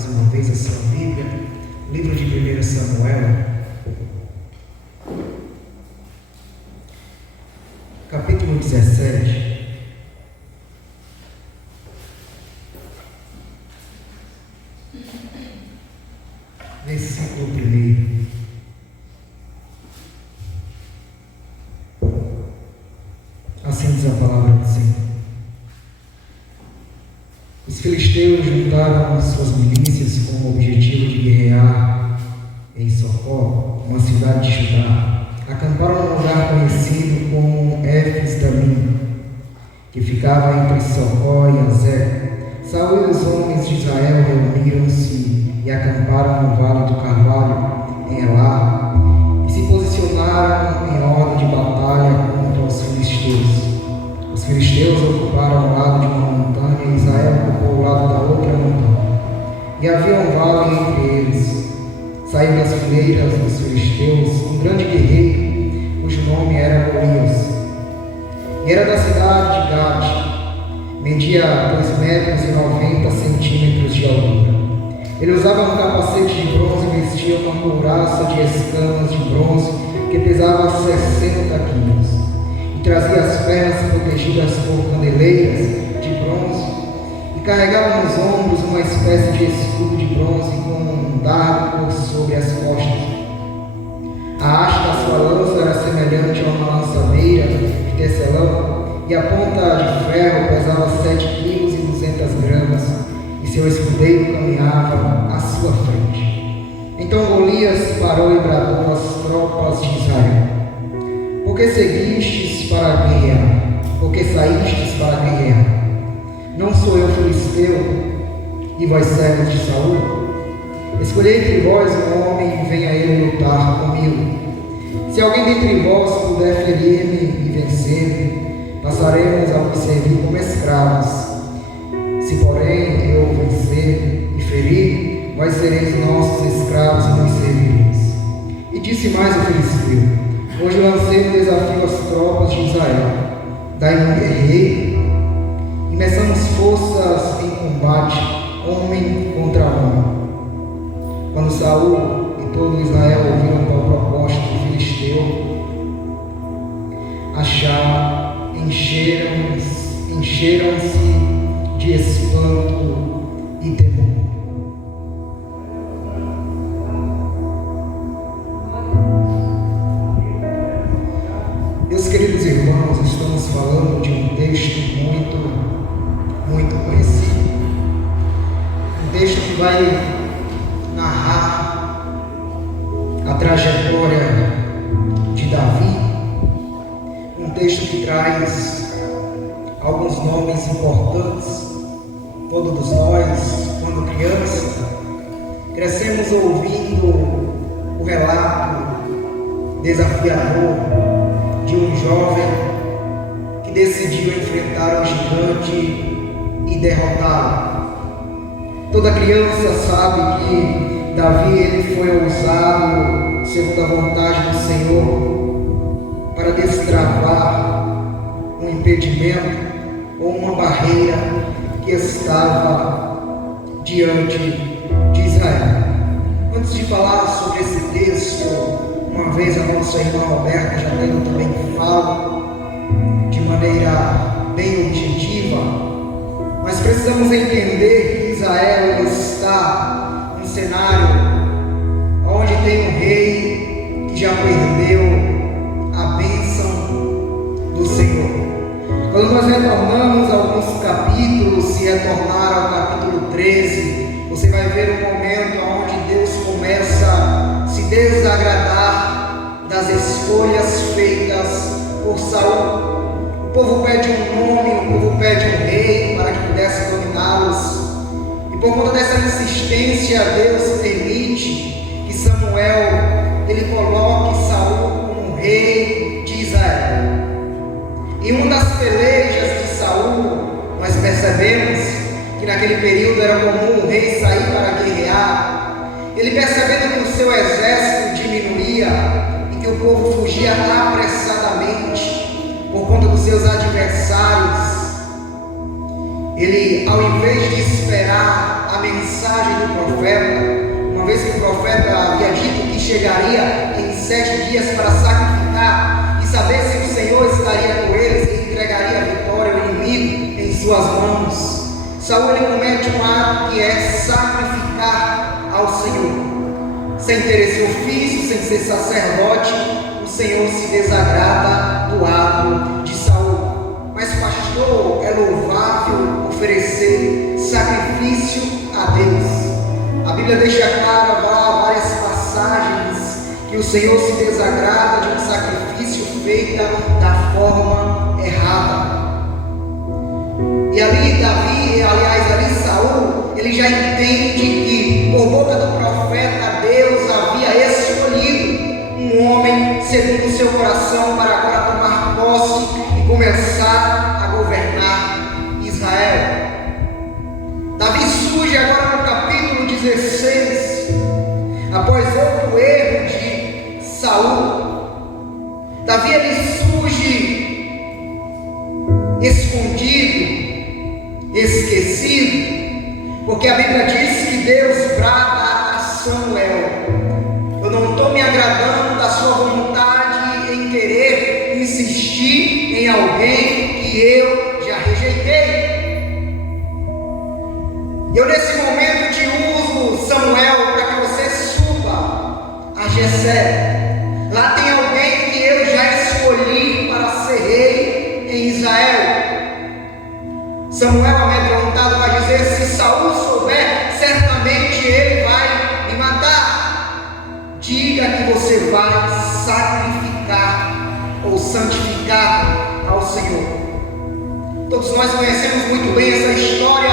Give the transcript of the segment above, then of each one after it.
mais uma vez a sua Bíblia, livro de 1 Samuel, capítulo 17, versículo 1. Assim diz a palavra do Senhor. Os filisteus juntaram as suas milícias com o objetivo de guerrear em Socó, uma cidade de Judá. Acamparam num lugar conhecido como Éfes-Damim, que ficava entre Socó e Azé. Saul e os homens de Israel reuniram-se e acamparam no vale do Carvalho, em Elá, e se posicionaram em ordem de batalha contra os filisteus. Os filisteus ocuparam o lado de uma montanha e Israel ocupou o lado da outra montanha. E havia um vale entre eles. Saiu das fileiras dos filisteus um grande guerreiro, cujo nome era Golias. E era da cidade de Gade. Media 2,90 metros de altura. Ele usava um capacete de bronze e vestia uma couraça de escamas de bronze que pesava 60 quilos. E trazia as pernas protegidas por candeleiras de bronze, e carregava nos ombros uma espécie de escudo de bronze com um dardo sobre as costas. A haste da sua lança era semelhante a uma lançadeira de tecelão, e a ponta de ferro pesava 7,2 kg, e seu escudeiro caminhava à sua frente. Então Golias parou e bradou às tropas de Israel: Por que seguistes para a guerra? Por que saístes para a guerra? Não sou eu filisteu, e vós servos de Saul? Escolhei entre vós um homem e venha ele lutar comigo. Se alguém dentre vós puder ferir-me e vencer-me, passaremos a vos servir como escravos. Se porém eu vencer e ferir, vós sereis nossos escravos e nos servireis. E disse mais o filisteu: Hoje lancei um desafio às tropas de Israel. Daí um guerreiro, e meçamos forças em combate, homem contra homem. Quando Saul e todo Israel ouviram tal proposta do filisteu, encheram-se de espanto e temor. Meus queridos irmãos, estamos falando de um texto muito conhecido. Um texto que vai narrar a trajetória de Davi. Um texto que traz alguns nomes importantes. Todos nós, quando crianças, crescemos ouvindo o relato desafiador de um jovem que decidiu enfrentar um gigante e derrotá-lo. Toda criança sabe que Davi ele foi ousado segundo a vontade do Senhor para destravar um impedimento ou uma barreira que estava diante de Israel. Antes de falar sobre esse texto, uma vez a nossa irmã Roberta já também fala de maneira bem objetiva, mas precisamos entender que Israel está num cenário onde tem um rei que já perdeu a bênção do Senhor. Quando nós retornamos a alguns capítulos, se retornar ao capítulo 13, você vai ver um momento onde Deus começa a se desagradar das escolhas feitas por Saul. O povo pede um nome, o povo pede um rei para que pudesse dominá-los. E por conta dessa insistência, Deus permite que Samuel ele coloque Saul como rei de Israel. Em uma das pelejas de Saul, nós percebemos que naquele período era comum o rei sair para guerrear. Ele, percebendo que o seu exército diminuía e que o povo fugia apressadamente por conta dos seus adversários, ele, ao invés de esperar a mensagem do profeta, uma vez que o profeta havia dito que chegaria em 7 dias para sacrificar e saber se o Senhor estaria com eles e entregaria a vitória ao inimigo em suas mãos. Saul ele comete um ato que é sacrificar ao Senhor. Sem ter esse ofício, sem ser sacerdote, o Senhor se desagrada do ato de Saul. Mas, pastor, é louvável oferecer sacrifício a Deus. A Bíblia deixa claro várias passagens que o Senhor se desagrada de um sacrifício feito da forma errada. E ali ali Saul, ele já entende que por boca do profeta Deus havia escolhido um homem segundo o seu coração para agora tomar posse e começar a governar Israel. Davi surge agora no capítulo 16, após outro erro de Saul. Davi ele surge escondido, esquecido, porque a Bíblia diz que Deus brada a Samuel: eu não estou me agradando da sua vontade em querer insistir em alguém que eu já rejeitei. Eu nesse momento te uso, Samuel, para que você suba a Jessé. Lá tem alguém que eu já escolhi para ser rei em Israel. Samuel, amedrontado, vai dizer: se Saul souber, certamente ele vai me matar. Diga que você vai sacrificar ou santificar ao Senhor. Todos nós conhecemos muito bem essa história.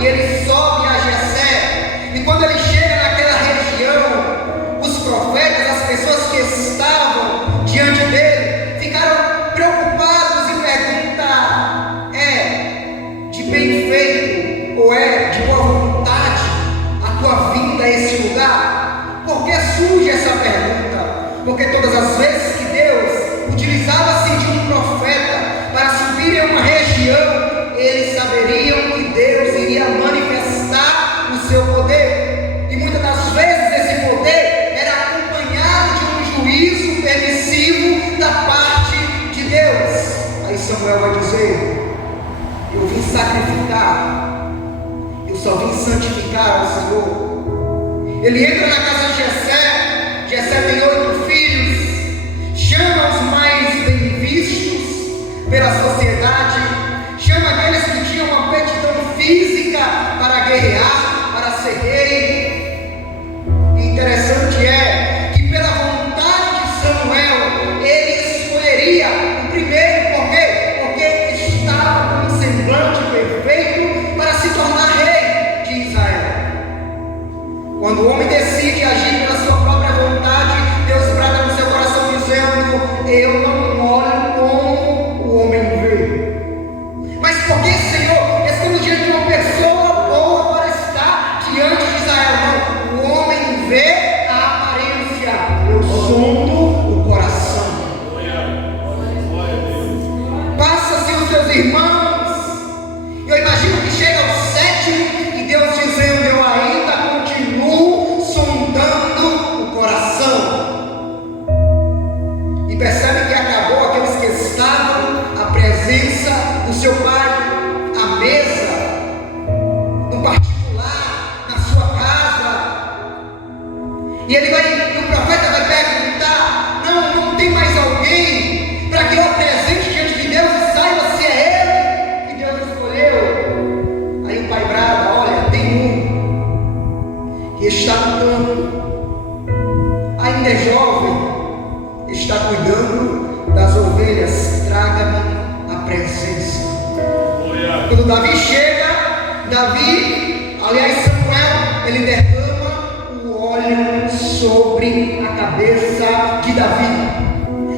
E ele sobe a Jessé, e quando ele chega naquela região, os profetas, as pessoas que estavam diante dele, ficaram preocupados e perguntam: é de bem feito ou é de boa vontade a tua vinda a esse lugar? Por que surge essa pergunta? Porque todas as vezes que Deus utilizava-se de um profeta para subir em uma região, eles saberiam que Deus iria manifestar o seu poder. E muitas das vezes esse poder era acompanhado de um juízo permissivo da parte de Deus. Aí Samuel vai dizer: eu vim sacrificar, eu só vim santificar ao Senhor. Ele entra na casa de Jessé. Jessé tem 8 filhos, chama os mais bem vistos pela sociedade, chama aqueles que tinham uma aptidão física para guerrear, para ser rei. E interessante é que pela vontade de Samuel, ele escolheria o primeiro. Por quê? Porque estava com um semblante perfeito para se tornar rei de Israel. Quando o homem decide agir pela sua própria vontade, Deus brada no seu coração dizendo: eu não olho como o homem vê. Mas por que, Senhor, estamos diante de uma pessoa boa para estar diante de Israel? Não, o homem vê a aparência, eu sondo o coração. Passa-se os seus irmãos, eu imagino que chega ao 7º e Deus dizendo: eu ainda continuo sondando o coração. E percebe que acabou aqueles que estavam à presença do seu pai, à mesa, no particular, na sua casa. E o profeta vai perguntar: não tem mais alguém para que eu apresente diante de Deus e saiba se é ele que Deus escolheu? Aí o pai brada: olha, tem um que está no campo, ainda é jovem, está cuidando das ovelhas, traga-me a presença. Quando Davi chega, Samuel, ele derrama o óleo sobre a cabeça de Davi.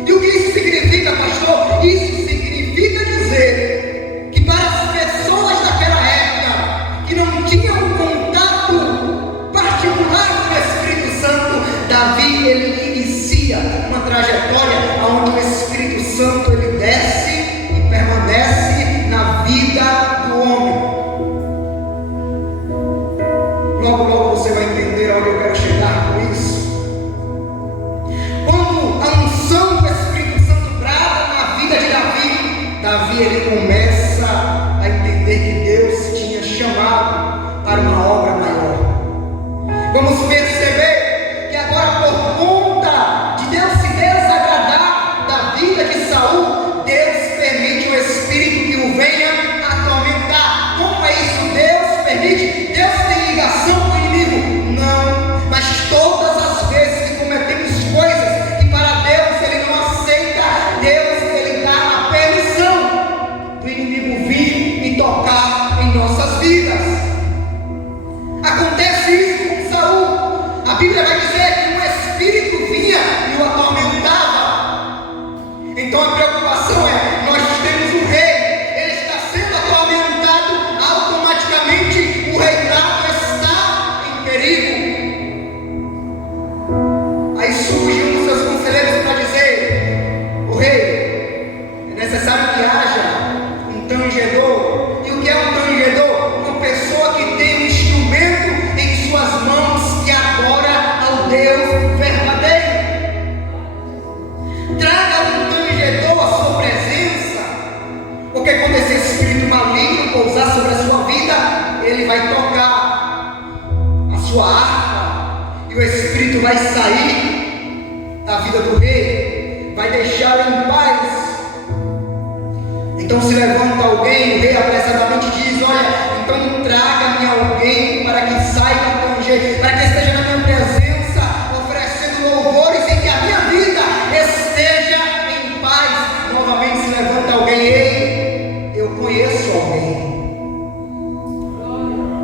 E o que isso significa, pastor? Isso significa dizer que para as pessoas daquela época que não tinham um contato particular com o Espírito Santo, Davi ele inicia uma trajetória onde o Espírito Santo ele desce e permanece na vida do homem. Davi ele começa a entender que Deus tinha chamado para uma obra maior. Vamos perceber que agora, por conta de Deus se desagradar da vida de Saul, Deus permite o espírito que o venha atormentar. Como é isso? Deus permite? Deus tem ligação com o inimigo? Não, mas todas as vezes que cometemos coisas que para Deus ele não aceita, Deus ele dá a permissão do inimigo vir e tocar em nossas vidas. Acontece isso com Saul. A Bíblia vai dizer que um espírito vinha e o atormentava. Então a preocupação é: nós temos um rei, ele está sendo atormentado, automaticamente o reinado está em perigo. Aí surge um dos seus conselheiros para dizer: o rei, é necessário que haja um tangedor. E o que é um tangedor? Uma pessoa que tem um instrumento em suas mãos que adora ao Deus verdadeiro. Traga um tangedor à sua presença, porque quando esse espírito maligno pousar sobre a sua vida, ele vai tocar a sua harpa e o espírito vai sair da vida do rei, vai deixá-lo em paz. Então se levanta alguém, o rei apressadamente diz: olha, então traga-me alguém para que saiba tanger, para que esteja na minha presença, oferecendo louvores em que a minha vida esteja em paz. Novamente se levanta alguém: ei, eu conheço alguém,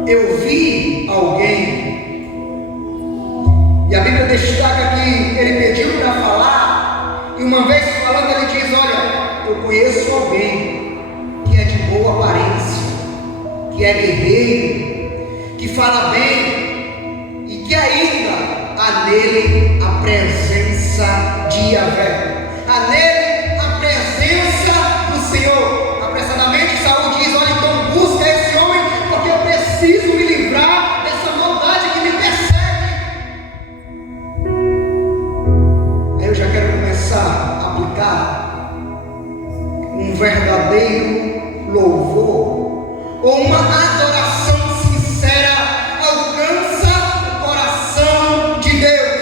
eu vi alguém. E a Bíblia destaca que ele pediu para falar, e uma vez falando ele diz: olha, eu conheço alguém que é de boa aparência, que é guerreiro, que fala bem, e que ainda há nele a presença de Yahvé, há nele a presença do Senhor. Apressadamente Saul diz: olha, então busca esse homem, porque eu preciso me livrar dessa maldade que me persegue. Aí eu já quero começar a aplicar um verdadeiro louvor ou uma adoração sincera alcança o coração de Deus.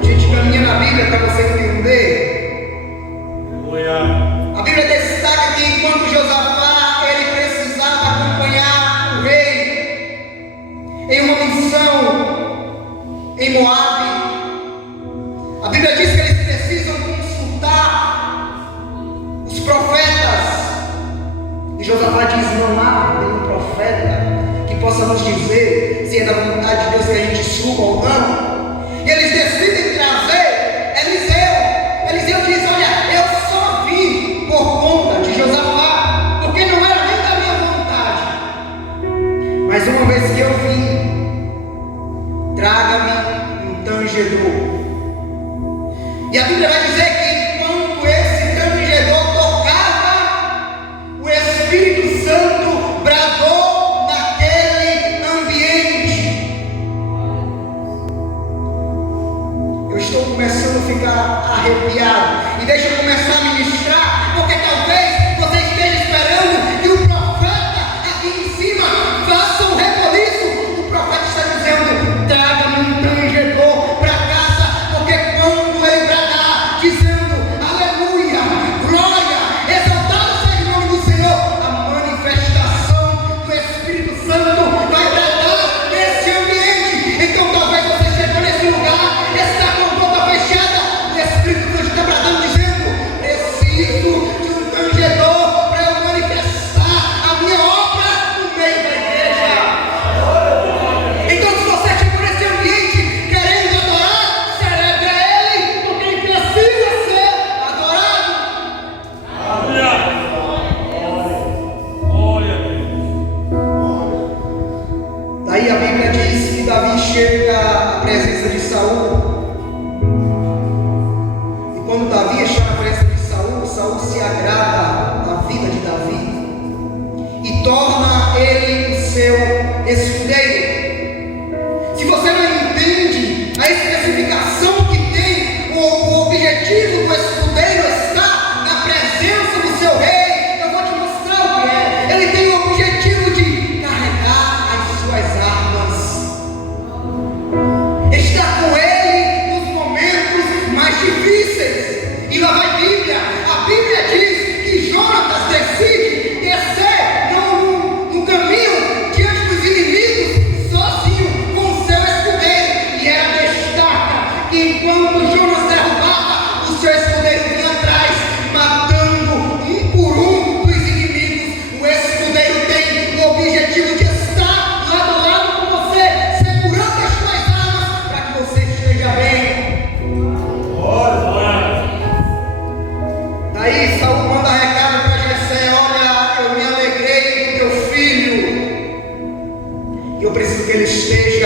A gente caminha na Bíblia para você entender. A Bíblia destaca que enquanto Josafá ele precisava acompanhar o rei em uma missão em Moabe, a Bíblia diz que eles precisam consultar os profetas. E Josafá diz: não há nenhum profeta que possa nos dizer se é da vontade de Deus que a gente suba ou não. E eles decidem trazer Eliseu. Eliseu diz: olha, eu só vim por conta de Josafá, porque não era nem da minha vontade. Mas uma vez que eu vim, traga-me um tangedor. E a Bíblia vai dizer que enquanto esse tangedor tocava, o Espírito Santo bradou naquele ambiente.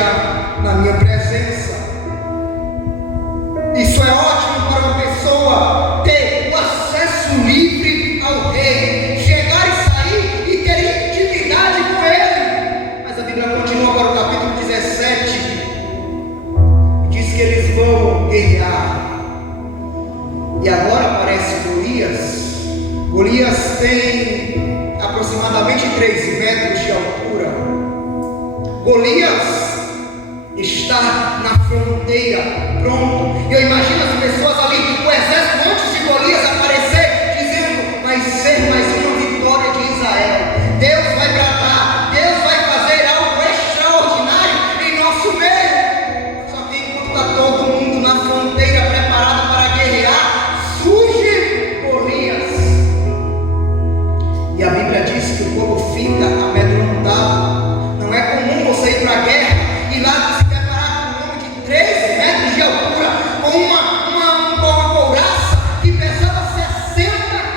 esteja na minha presença. Isso é ótimo para uma pessoa ter o acesso livre ao Rei, chegar e sair e ter intimidade com Ele. Mas a Bíblia continua para o capítulo 17 e diz que eles vão guerrear. E agora aparece Golias. Golias tem aproximadamente 3 metros de altura. Golias está na fronteira, pronto. Eu imagino as pessoas ali, o exército antes de Golias aparecer, dizendo: vai ser mais uma vitória de Israel. Deus vai bradar, Deus vai fazer algo extraordinário em nosso meio. Só que enquanto está todo mundo na fronteira preparado para guerrear, surge Golias. E a Bíblia diz que o povo fica amedrontado. Não é comum você ir para a guerra e lá se deparar com um homem de 3 metros de altura, com uma couraça que pesava 60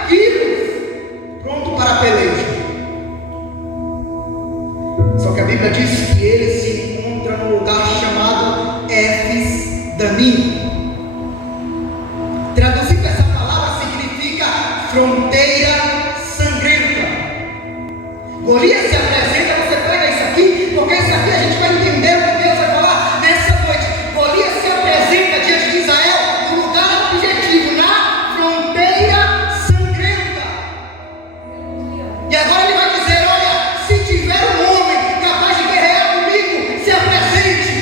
quilos, pronto para a peleja. Só que a Bíblia diz que ele se encontra num lugar chamado Éfes Danim. Traduzindo essa palavra significa fronteira sangrenta. Golias se apresenta, você pega isso aqui, porque isso aqui a gente vai entender o que Deus vai falar nessa noite. Golias se apresenta diante de Israel no lugar objetivo, na fronteira sangrenta. E agora ele vai dizer: olha, se tiver um homem capaz de guerrear comigo, se apresente.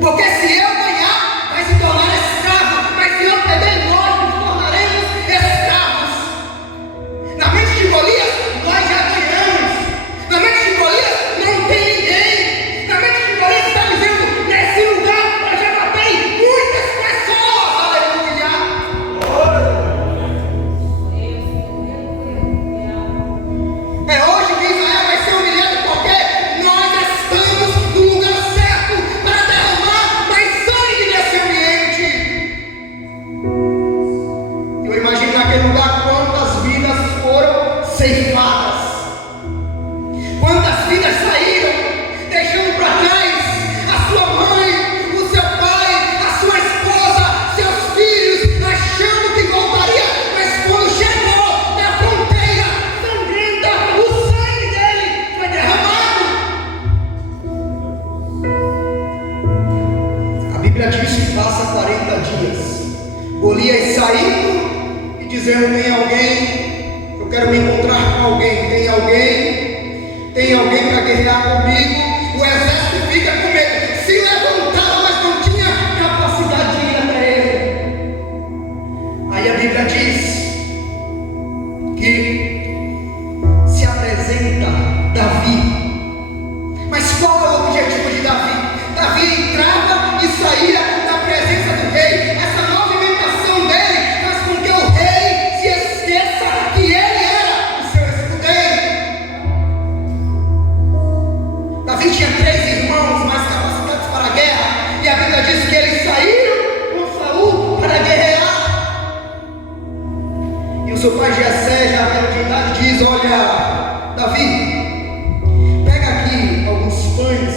Porque se eu ganhar, vai se tornar escravo, mas se eu perder, nós nos tornaremos escravos. Na mente de Golias, nós já ganhamos. Na mente de Golias, não tem ninguém. Na mente de Golias está dizendo: nesse lugar eu já matei muitas pessoas. Aleluia. É hoje que Israel vai ser humilhado, porque nós estamos no lugar certo para derramar mais sangue nesse ambiente. Eu imagino naquele lugar quantas vidas foram ceifadas, quantas vidas saíram, deixando para trás a sua mãe, o seu pai, a sua esposa, seus filhos, achando que voltaria, mas quando chegou na fronteira sangrenta, o sangue dele foi derramado. A Bíblia diz que passa 40 dias, Golias saindo e dizendo: tem alguém, eu quero me encontrar com alguém, tem alguém para guerrear comigo. O exército fica com medo, se levantava, mas não tinha capacidade de ir até ele. Aí a Bíblia diz que se apresenta Davi. Mas qual é o objetivo de Davi? Davi entrava e saía da presença do rei. Essa movimentação dele faz com que o rei se esqueça que ele era o seu escudeiro. Davi tinha 3 irmãos mais capacitados para a guerra, e a Bíblia diz que eles saíram com Saul para guerrear. E o seu pai Jessé, já velho de idade, diz: olha, Davi, pega aqui alguns pães,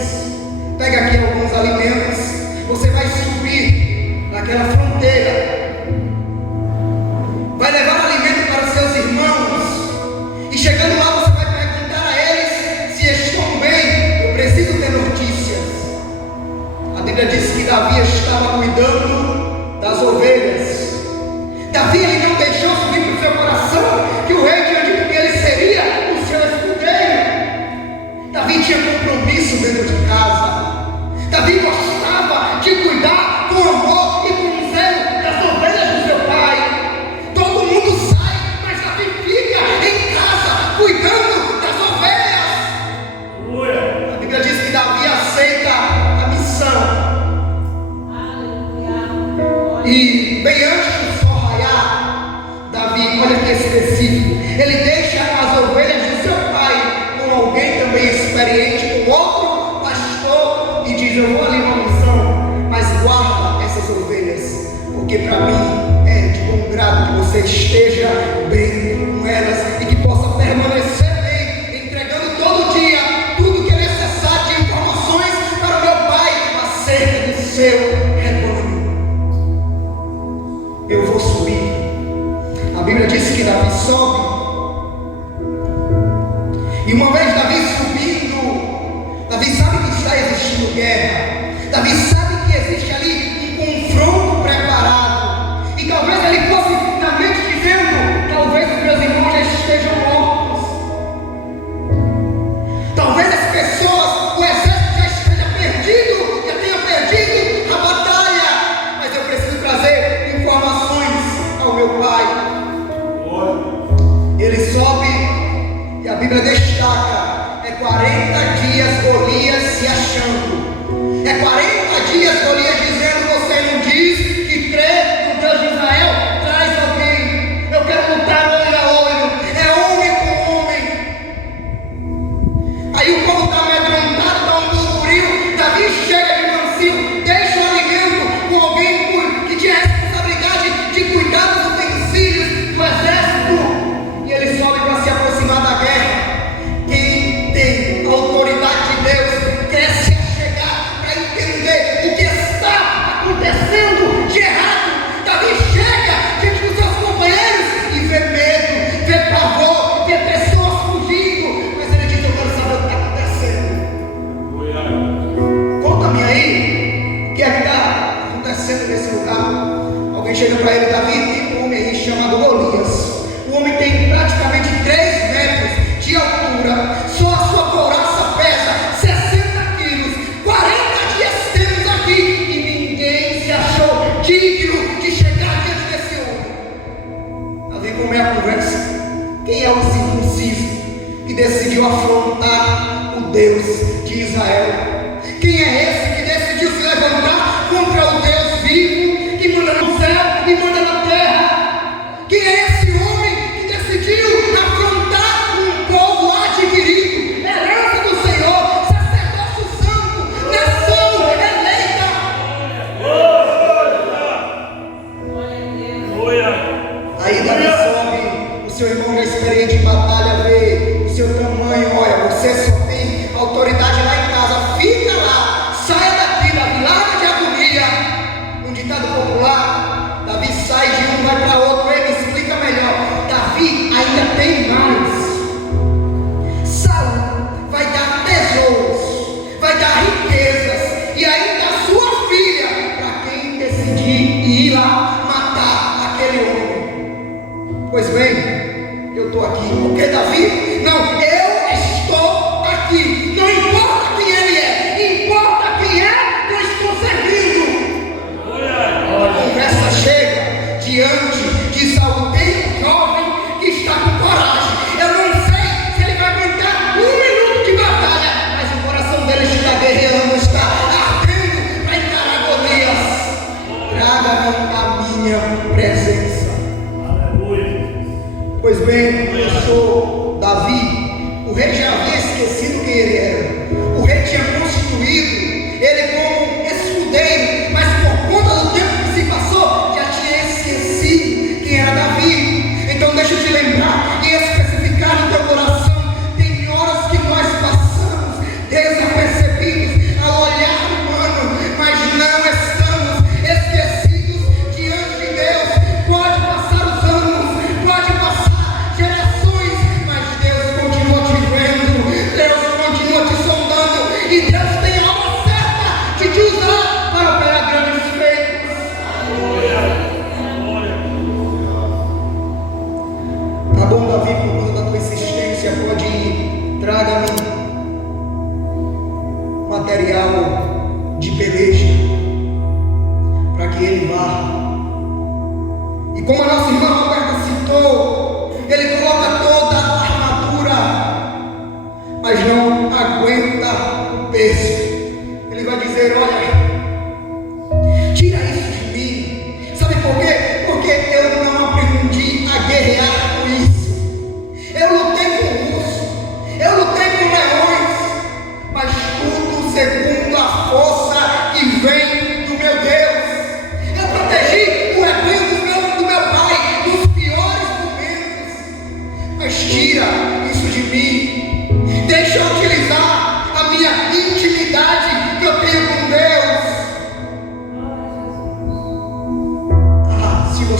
pega aqui alguns alimentos, você vai subir naquela fronteira, vai levar alimento para os seus irmãos, e chegando lá você vai perguntar a eles se estão bem. Eu preciso ter notícias. A Bíblia diz que Davi estava cuidando das ovelhas. Davi, ele não deixou subir para o seu coração que o rei tinha dito que ele seria o seu escudeiro. Davi tinha compromisso dentro de casa. Davi gostava de cuidar com amor e com zelo das ovelhas do seu pai. Todo mundo sai, mas Davi fica em casa cuidando das ovelhas. A Bíblia diz que Davi aceita a missão. eu vou subir. A Bíblia diz que Davi sobe. E uma vez Davi subindo, Davi sabe que está existindo guerra. Davi sabe que existe ali um confronto preparado. E talvez ele fosse na mente dizendo: talvez os meus irmãos já estejam mortos. Talvez as pessoas, o exército já esteja perdido, já tenha perdido a batalha. Mas eu preciso trazer informações ao meu pai. Ele sobe e a Bíblia destaca: é 40 dias Golias se achando, é 40 dias Golias dizendo: você não diz que crê no Deus de Israel? Traz alguém, eu quero lutar olho a olho, é homem com homem. Aí o povo está amedrontado, dá um burburinho. Davi chega de mansinho, deixa o alimento com alguém que tinha a responsabilidade de cuidar dos utensílios do exército, e ele sobe para se aproximar da guerra. Quem tem a autoridade de Deus quer se achegar para entender o que está acontecendo de errado. Davi chega diante dos seus companheiros e vê medo, vê pavor, vê pessoas fugindo, mas ele diz: eu quero saber o que está acontecendo. Conta-me aí o que é que está acontecendo nesse lugar. Alguém chega para ele: Davi, tem um homem aí chamado Golias. O homem tem praticamente 3 metros de altura, só a sua couraça pesa 60 quilos. 40 dias temos aqui e ninguém se achou digno de chegar diante desse homem. Davi, como é a conversa? Quem é o incircunciso que decidiu afrontar o Deus de Israel? Quem é esse que decidiu se levantar contra o Deus vivo, que manda no céu e manda na terra? Quem é esse homem que decidiu afrontar um povo adquirido, herança do Senhor, sacerdócio santo, nação eleita? Aí Davi sobe, o seu irmão já experiente em batalha vê o seu tamanho: olha, você só tem autoridade lá em casa, fica lá, saia daqui, Davi, larga de agonia. Um ditado popular: Davi sai de um, vai para outro. Ele explica melhor: Davi ainda tem mais. Saul vai dar tesouros, vai dar riquezas e ainda a sua filha para quem decidir ir lá matar aquele homem. Pois bem, eu estou aqui porque Davi, não, eu estou aqui. Não importa quem ele é, importa quem é que eu estou servindo. A conversa chega diante de Saul. Tem um jovem que está com coragem. Eu não sei se ele vai aguentar 1 minuto de batalha, mas o coração dele está guerreando, está ardendo para encarar Golias. Traga-me a minha presença. Pois bem, eu sou Davi. O rei já havia esquecido quem ele era. O rei tinha constituído ele como escudeiro, mas por conta do tempo que se passou, já tinha esquecido quem era Davi. Então deixa eu te lembrar e especificar no teu coração: tem horas que nós passamos desapercebidos ao olhar humano, mas não estamos esquecidos diante de Deus. Pode passar os anos, pode passar gerações, mas Deus continua te vendo, Deus continua te sondando, e Deus tem a hora certa de te usar para operar grandes feitos. Tá bom, Davi, por conta da tua insistência, pode ir, traga-me material de peleja para que ele vá. E como a nossa irmã Roberta citou, ele coloca toda a armadura, mas não aguenta o peso. Ele vai dizer: olha, tira isso de mim. Sabe por quê? Porque eu não aprendi a guerrear com isso. Eu lutei com urso, eu lutei com leões, mas tudo segundo a força que vem do meu Deus. Eu protegi o rebanho do meu pai dos piores momentos. Mas tira isso de mim. Deixa eu utilizar a minha intimidade que eu tenho com Deus.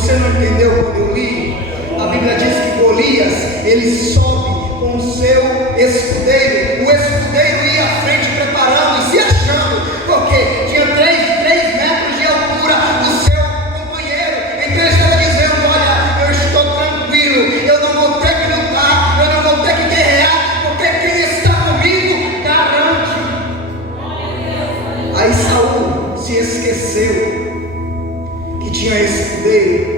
você não entendeu quando eu li? A Bíblia diz que Golias, ele sobe com o seu escudeiro. O escudeiro ia à frente preparando e se achando, porque tinha 3 metros de altura do seu companheiro. Então ele estava dizendo: olha, eu estou tranquilo, eu não vou ter que lutar, eu não vou ter que guerrear, porque quem está comigo garante. Aí Saul se esqueceu que tinha escudeiro.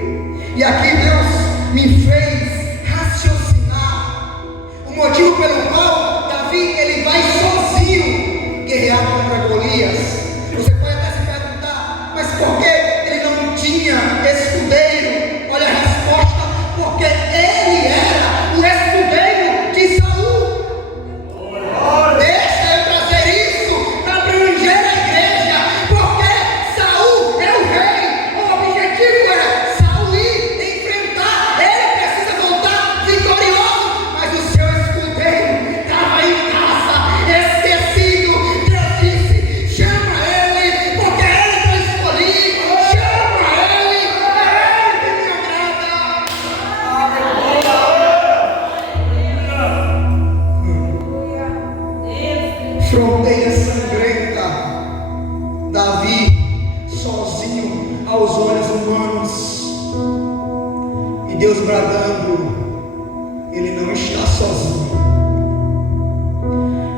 E aqui Deus me fez raciocinar o motivo pelo qual Davi ele vai sozinho guerrear contra Golias. Você pode até se perguntar, mas por que ele não tinha escudeiro? Olha a resposta: porque ele era o escudeiro de Saul. Deixa eu trazer isso para abranger a igreja, porque Saul é o rei. O objetivo é Saul ir enfrentar, ele precisa voltar vitorioso, mas o seu escudeiro estava em casa, esquecido. Deus disse: chama ele, porque ele está escolhido. Chama ele, é ele que me agrada. Fronteira sangrenta, Davi sozinho aos olhos humanos, e Deus bradando: ele não está sozinho.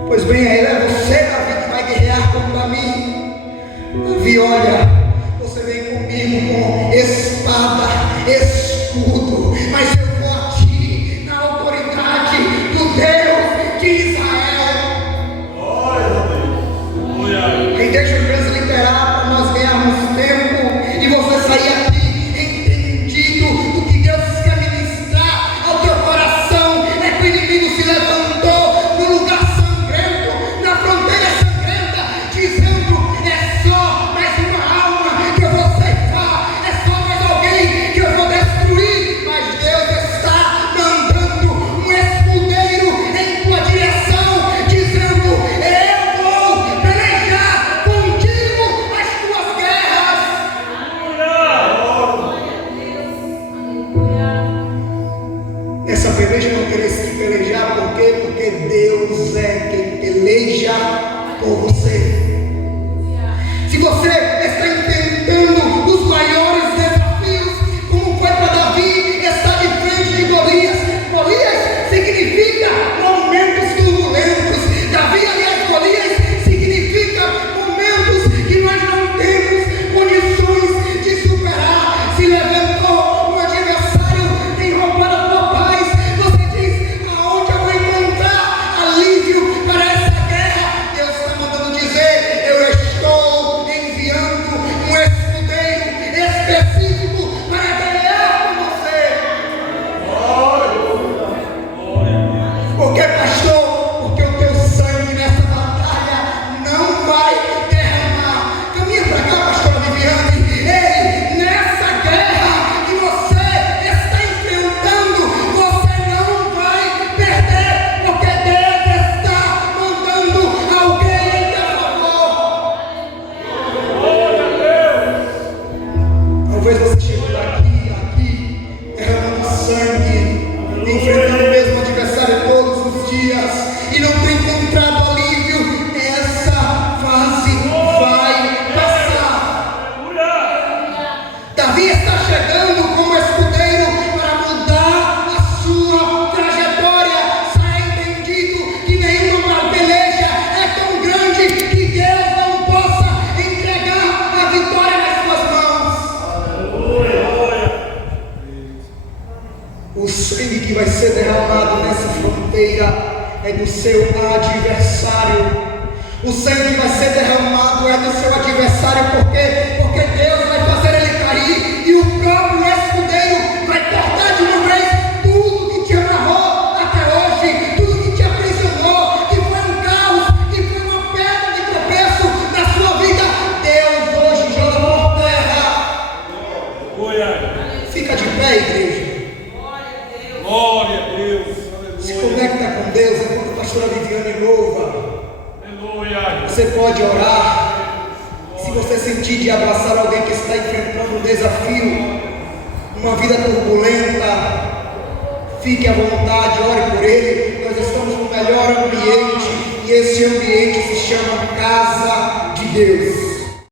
Pois bem, é você, Davi, que vai guerrear contra mim. Davi, olha, você vem comigo com espada, escudo, mas eu vou a ti na autoridade do Deus de Israel. E deixa eu transliterar para nós ganharmos tempo e você sair aqui entendido do que Deus quer ministrar ao teu coração. É que o inimigo se levantou no lugar sangrento, na fronteira sangrenta, dizendo: é só mais uma alma que eu vou ceifar, é só mais alguém que eu vou destruir. Mas Deus está mandando um escudeiro em tua direção, dizendo: eu vou pelejar contigo as tuas guerras. Essa peleja não terás que pelejar, por quê? Porque Deus é quem peleja por você. Se você está enfrentando os maiores desafios, como foi para Davi estar de frente de Golias. Golias significa momentos turbulentos. Davi, aliás, Golias significa momentos que nós não temos condições de superar. Se levantou um adversário, tem roubado a tua paz. Você diz: aonde eu vou encontrar alívio para essa guerra? Deus está mandando dizer: eu estou enviando um escudeiro específico para guerrear com você. Por que, pastor? Porque o teu sangue nessa batalha não vai derramar. Caminha para cá, pastora Viviane. Ei, nessa guerra que você está enfrentando, você não vai perder, porque Deus está mandando alguém em teu favor. Talvez você chegou aqui, derramando sangue, enfrentando o mesmo adversário todos os dias e não tem encontrado alívio. Essa fase vai passar. Davi está chegando como escudeiro para mudar a sua trajetória. Saia entendido que nenhuma peleja é tão grande que Deus não possa entregar a vitória nas suas mãos. O sangue que vai ser derramado nessa fronteira é do seu adversário. O sangue que vai ser derramado é do seu adversário. Por quê? Porque Deus vai fazer ele cair, e o próprio escudeiro vai cortar de uma vez tudo que te amarrou até hoje, tudo que te aprisionou, que foi um caos, que foi uma pedra de tropeço na sua vida. Deus hoje joga por terra. Fica de pé, igreja. Glória a Deus. Se conecta com Deus enquanto a pastora Viviane louva. Aleluia. Você pode orar. Se você sentir de abraçar alguém que está enfrentando um desafio, uma vida turbulenta, fique à vontade, ore por ele. Nós estamos no melhor ambiente, e esse ambiente se chama Casa de Deus.